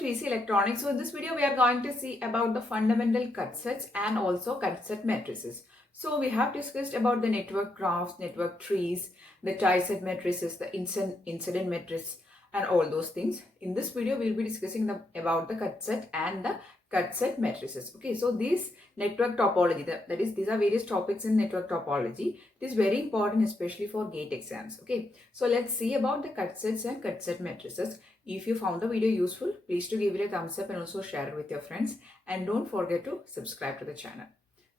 to EC Electronics. So in this video we are going to see about the fundamental cut sets and also cut set matrices. So we have discussed about the network graphs, network trees, the tie-set matrices, the incident matrix and all those things. In this video we will be discussing about the cut set and the cut set matrices. Okay, so this network topology, that is these are various topics in network topology. It is very important especially for GATE exams. Okay, so let's see about the cut sets and cut set matrices. If you found the video useful, please to give it a thumbs up and also share it with your friends, and don't forget to subscribe to the channel.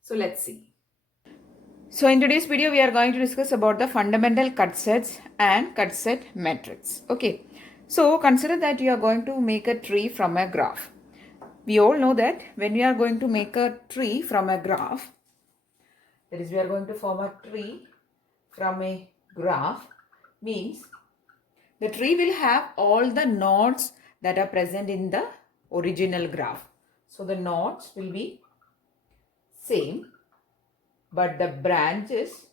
So let's see. So in today's video we are going to discuss about the fundamental cut sets and cut set matrix. Okay, so consider that you are going to make a tree from a graph. We all know that when we are going to make a tree from a graph, that is we are going to form a tree from a graph, means the tree will have all the nodes that are present in the original graph. So the nodes will be same, but the branches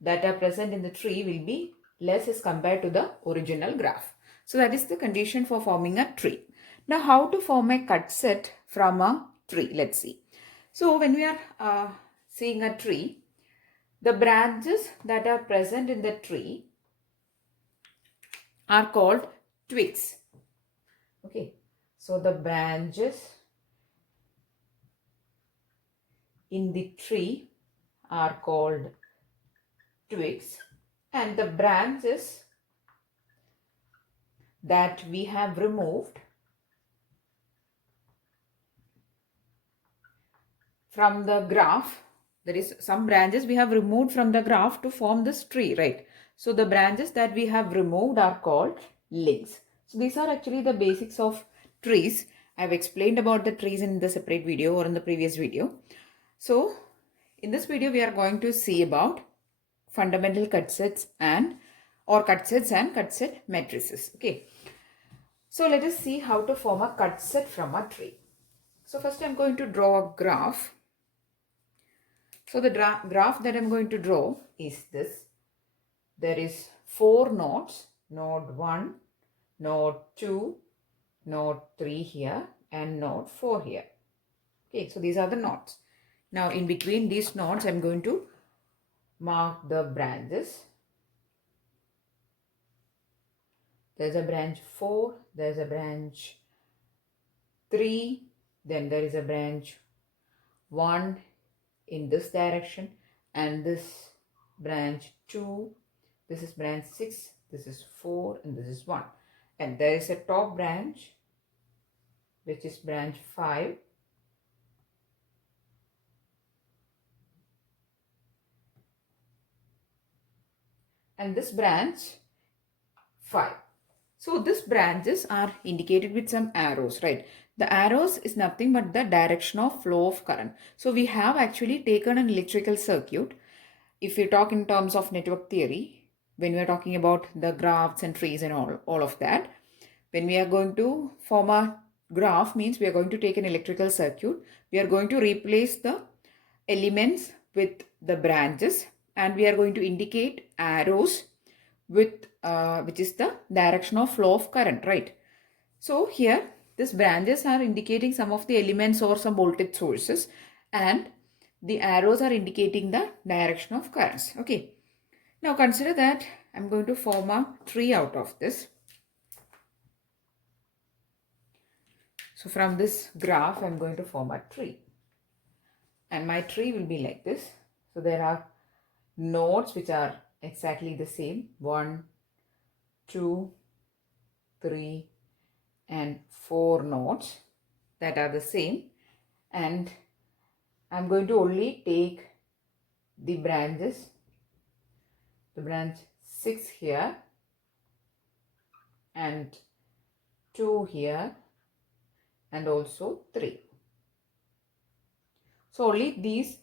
that are present in the tree will be less as compared to the original graph. So that is the condition for forming a tree. Now how to form a cut set from a tree? Let's see. So when we are seeing a tree, the branches that are present in the tree are called twigs. Okay, so the branches in the tree are called twigs, and the branches that we have removed from the graph, there is some branches we have removed from the graph to form this tree, right? So the branches that we have removed are called links. So these are actually the basics of trees. I have explained about the trees in the separate video or in the previous video. So in this video we are going to see about fundamental cut sets and cut set matrices. Okay, so let us see how to form a cut set from a tree. So first I am going to draw a graph. So the graph that I am going to draw is this. There is 4 nodes, node 1, node 2, node 3 here and node 4 here. Okay, so these are the nodes. Now in between these nodes I am going to mark the branches. There's a branch 4, there's a branch 3, then there is a branch 1 in this direction, and this branch 2, this is branch 6, this is 4, and this is 1. And there is a top branch which is branch 5. And this branch 5. So these branches are indicated with some arrows, right? The arrows is nothing but the direction of flow of current. So we have actually taken an electrical circuit. If we talk in terms of network theory, when we are talking about the graphs and trees and all of that, when we are going to form a graph, means we are going to take an electrical circuit. We are going to replace the elements with the branches, and we are going to indicate arrows with which is the direction of flow of current, right? So here these branches are indicating some of the elements or some voltage sources, and the arrows are indicating the direction of currents. Okay, now consider that I'm going to form a tree out of this. So from this graph I'm going to form a tree, and my tree will be like this. So there are nodes which are exactly the same, 1, 2, 3 and 4 nodes that are the same, and I'm going to only take the branches, the branch 6 here and 2 here and also 3. So only these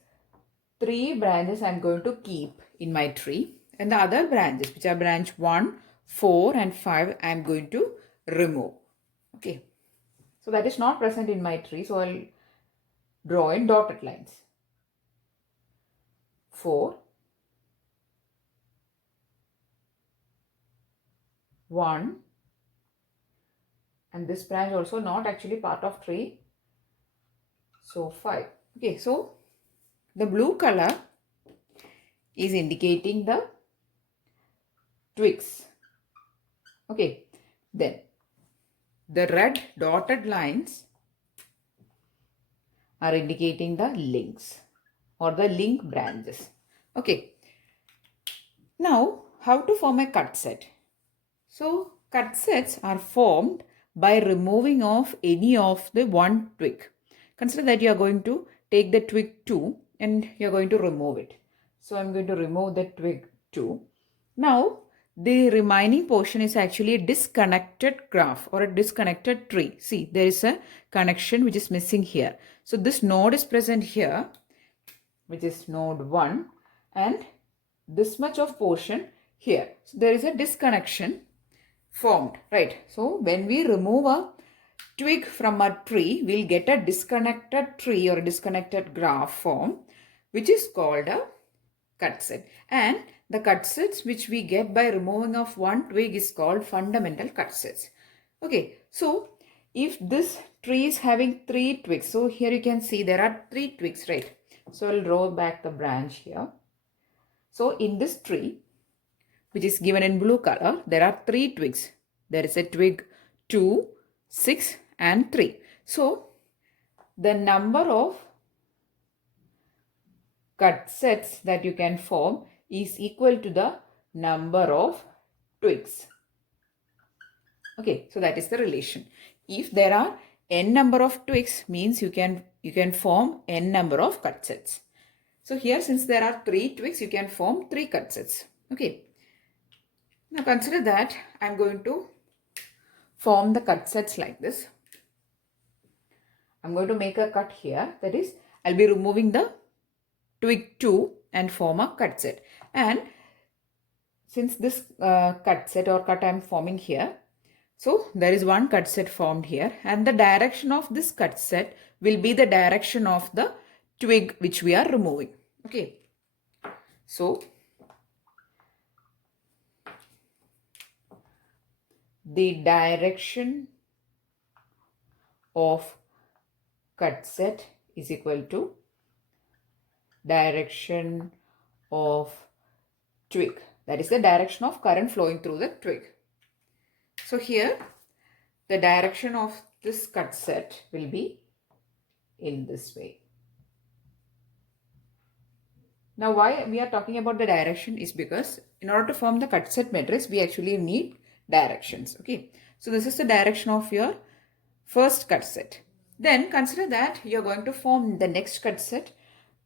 3 branches I'm going to keep in my tree, and the other branches which are branch 1, 4 and 5 I'm going to remove. Okay, so that is not present in my tree, so I'll draw in dotted lines. 4, 1, and this branch also not actually part of tree. So 5. Okay, so the blue color is indicating the twigs. Okay, then the red dotted lines are indicating the links or the link branches. Okay, now how to form a cut set? So cut sets are formed by removing of any of the one twig. Consider that you are going to take the twig 2 and you are going to remove it. So I'm going to remove the twig 2. Now the remaining portion is actually a disconnected graph or a disconnected tree. See, there is a connection which is missing here. So this node is present here, which is node 1, and this much of portion here. So there is a disconnection formed, right? So when we remove a twig from a tree, we'll get a disconnected tree or a disconnected graph form, which is called a cut set. And the cut sets which we get by removing of one twig is called fundamental cut sets. Okay, so if this tree is having 3 twigs, so here you can see there are 3 twigs, right? So I'll draw back the branch here. So in this tree, which is given in blue color, there are 3 twigs. There is a twig 2, 6 and 3. So the number of cut sets that you can form is equal to the number of twigs. Okay, so that is the relation. If there are n number of twigs, means you can form n number of cut sets. So here, since there are 3 twigs, you can form 3 cut sets. Okay. Now consider that I'm going to form the cut sets like this. I'm going to make a cut here. That is, I'll be removing the twig 2 and form a cut set. And since this cut set or cut I'm forming here, so there is one cut set formed here, and the direction of this cut set will be the direction of the twig which we are removing. Okay. So the direction of cut set is equal to direction of twig. That is the direction of current flowing through the twig. So here the direction of this cut set will be in this way. Now why we are talking about the direction is because in order to form the cut set matrix, we actually need directions. Okay, so this is the direction of your first cut set. Then consider that you are going to form the next cut set,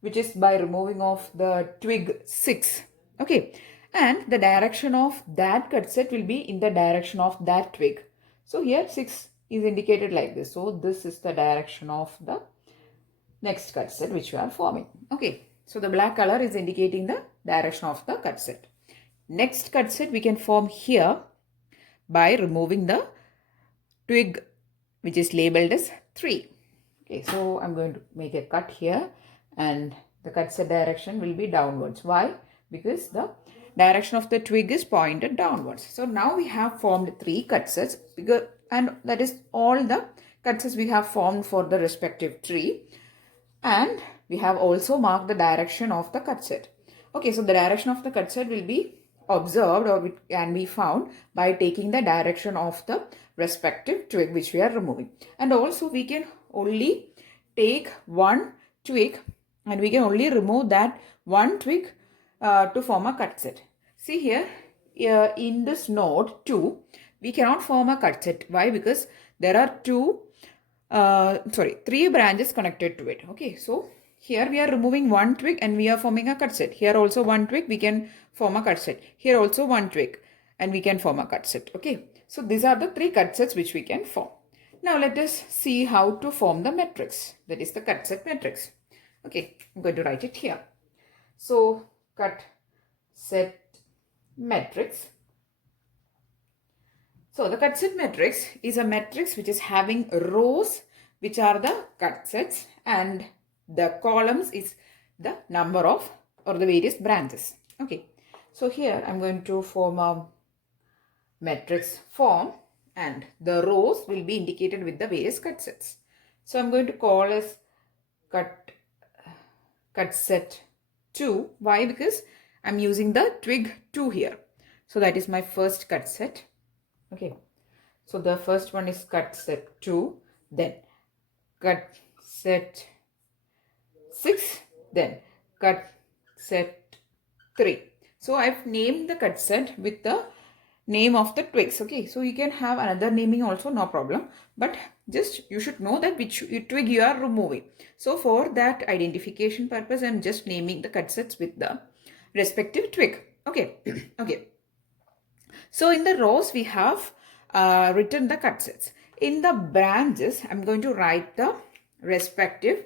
which is by removing of the twig 6. Okay, and the direction of that cut set will be in the direction of that twig. So here 6 is indicated like this. So this is the direction of the next cut set which we are forming. Okay, so the black color is indicating the direction of the cut set. Next cut set we can form here by removing the twig which is labeled as 3. Okay, so I'm going to make a cut here and the cut set direction will be downwards. Why? Because the direction of the twig is pointed downwards. So now we have formed 3 cut sets, and that is all the cut sets we have formed for the respective tree. And we have also marked the direction of the cut set. Okay, so the direction of the cut set will be observed or it can be found by taking the direction of the respective twig which we are removing. And also we can only take one twig and we can only remove that one twig to form a cut set. See here, in this node 2, we cannot form a cut set. Why? Because there are 3 branches connected to it. Okay, so here we are removing one twig and we are forming a cut set. Here also one twig, we can form a cut set. Here also one twig and we can form a cut set. Okay, so these are the 3 cut sets which we can form. Now let us see how to form the matrix. That is the cut set matrix. Okay, I'm going to write it here. So cut set matrix. So the cut set matrix is a matrix which is having rows which are the cut sets and the columns is the number of or the various branches. Okay, so here I'm going to form a matrix form and the rows will be indicated with the various cut sets. So I'm going to call as cut set 2. Why? Because I'm using the twig 2 here. So that is my first cut set. Okay. So the first one is cut set 2, then cut set 6, then cut set 3. So I've named the cut set with the name of the twigs. Okay, so you can have another naming also, no problem, but just you should know that which twig you are removing. So for that identification purpose, I'm just naming the cut sets with the respective twig. Okay. Okay, so in the rows we have written the cut sets. In the branches, I'm going to write the respective,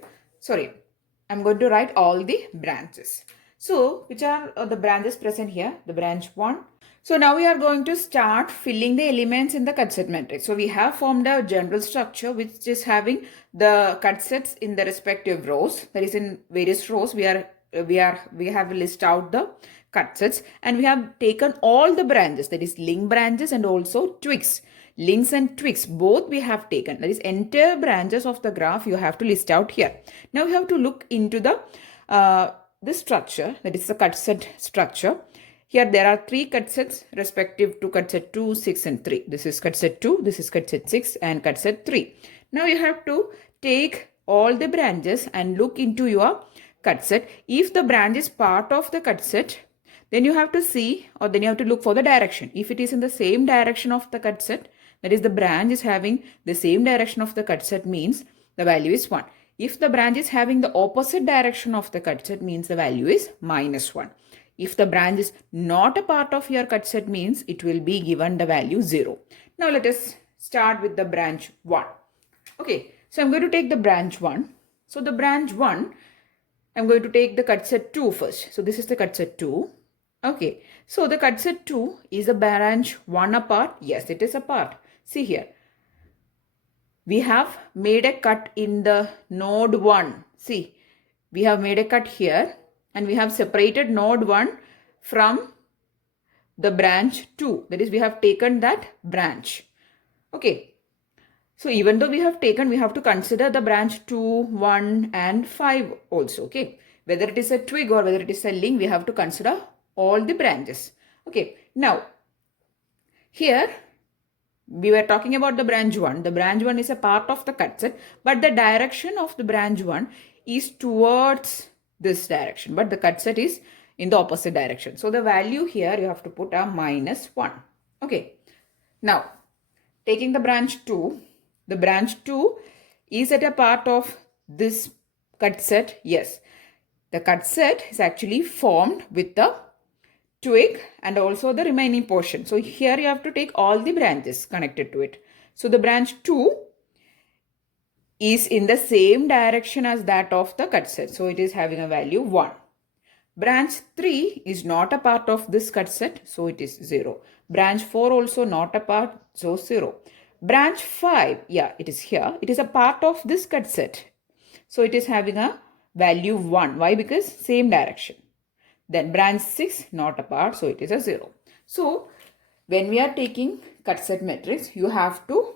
I'm going to write all the branches. So which are the branches present here? The branch 1. So now we are going to start filling the elements in the cut set matrix. So we have formed a general structure which is having the cut sets in the respective rows. That is, in various rows we have list out the cut sets, and we have taken all the branches, that is link branches and also twigs. Links and twigs both we have taken, that is entire branches of the graph you have to list out here. Now we have to look into the this structure, that is the cut set structure. Here there are 3 cut sets respective to cut set 2, 6 and 3. This is cut set 2, this is cut set 6 and cut set 3. Now you have to take all the branches and look into your cut set. If the branch is part of the cut set, then you have to see, or then you have to look for the direction. If it is in the same direction of the cut set, that is the branch is having the same direction of the cut set, means the value is 1. If the branch is having the opposite direction of the cut set, means the value is -1. If the branch is not a part of your cut set, means it will be given the value 0. Now let us start with the branch 1. Okay, so I'm going to take the branch 1. So the branch 1, I'm going to take the cut set 2 first. So this is the cut set 2. Okay, so the cut set 2 is a branch 1 apart. Yes, it is apart. See here. We have made a cut in the node 1. See, we have made a cut here. And we have separated node 1 from the branch 2. That is, we have taken that branch. Okay. So even though we have taken, we have to consider the branch 2, 1 and 5 also. Okay. Whether it is a twig or whether it is a link, we have to consider all the branches. Okay. Now, here we were talking about the branch 1. The branch 1 is a part of the cut set, but the direction of the branch 1 is towards this direction, but the cut set is in the opposite direction. So the value here you have to put a -1. Okay. Now, taking the branch 2, the branch 2 is at a part of this cut set. Yes, the cut set is actually formed with the twig and also the remaining portion. So here you have to take all the branches connected to it. So the branch 2 is in the same direction as that of the cut set. So it is having a value 1. Branch 3 is not a part of this cut set. So it is 0. Branch 4 also not a part. So 0. Branch 5, yeah, it is here. It is a part of this cut set. So it is having a value 1. Why? Because same direction. Then branch 6 not a part. So it is a 0. So when we are taking cut set matrix, you have to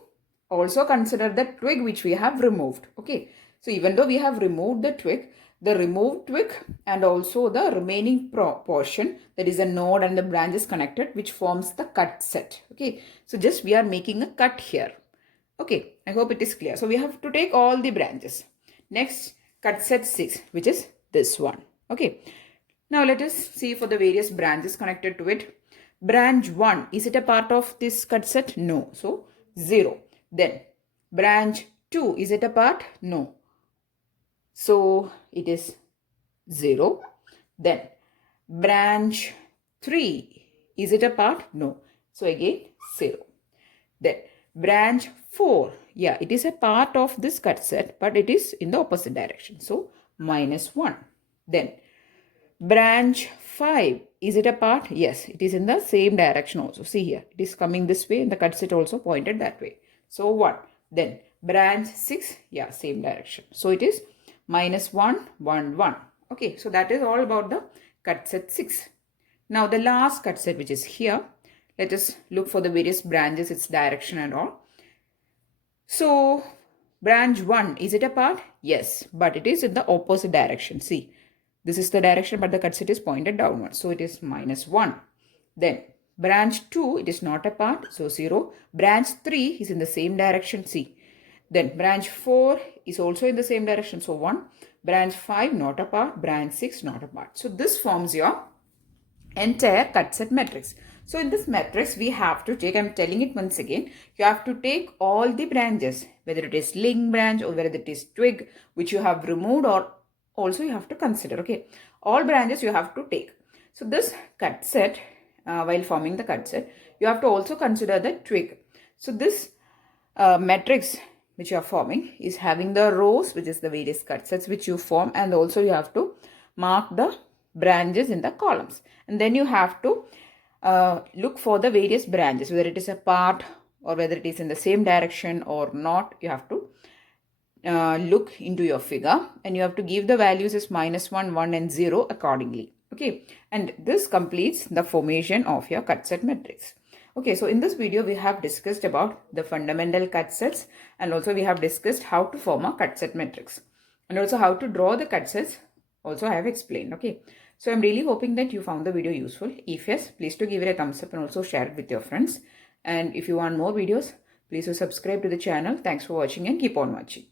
also consider the twig which we have removed. Okay, so even though we have removed the twig, the removed twig and also the remaining portion, that is a node and the branch is connected, which forms the cut set. Okay, so just we are making a cut here. Okay, I hope it is clear. So we have to take all the branches. Next, cut set 6, which is this one. Okay, now let us see for the various branches connected to it. Branch 1, is it a part of this cut set? No, so 0. Then branch 2, is it a part? No. So it is 0. Then branch 3, is it a part? No. So again 0. Then branch 4, yeah, it is a part of this cut set, but it is in the opposite direction. So -1. Then branch 5, is it a part? Yes, it is in the same direction also. See here, it is coming this way and the cut set also pointed that way. So 1. Then branch 6, yeah, same direction. So it is -1, 1, 1. Okay, so that is all about the cut set 6. Now the last cut set, which is here, Let us look for the various branches, its direction and all. So branch 1, is it a part? Yes, but it is in the opposite direction. See, this is the direction, but the cut set is pointed downward. So it is -1. Then branch 2, it is not a part. So 0. Branch 3 is in the same direction. See. Then branch 4 is also in the same direction. So 1. Branch 5 not a part. Branch 6 not a part. So this forms your entire cut set matrix. So in this matrix, we have to take, I'm telling it once again, you have to take all the branches, whether it is link branch or whether it is twig, which you have removed, or also you have to consider, okay. All branches you have to take. So this cut set, while forming the cut set, you have to also consider the twig. So this matrix which you are forming is having the rows, which is the various cut sets which you form, and also you have to mark the branches in the columns, and then you have to look for the various branches, whether it is a part or whether it is in the same direction or not. You have to look into your figure, and you have to give the values as -1, 1 and 0 accordingly. Okay, and this completes the formation of your cut set matrix. Okay, so in this video we have discussed about the fundamental cut sets, and also we have discussed how to form a cut set matrix, and also how to draw the cut sets also I have explained. Okay, so I'm really hoping that you found the video useful. If yes, please do give it a thumbs up and also share it with your friends. And if you want more videos, please do subscribe to the channel. Thanks for watching and keep on watching.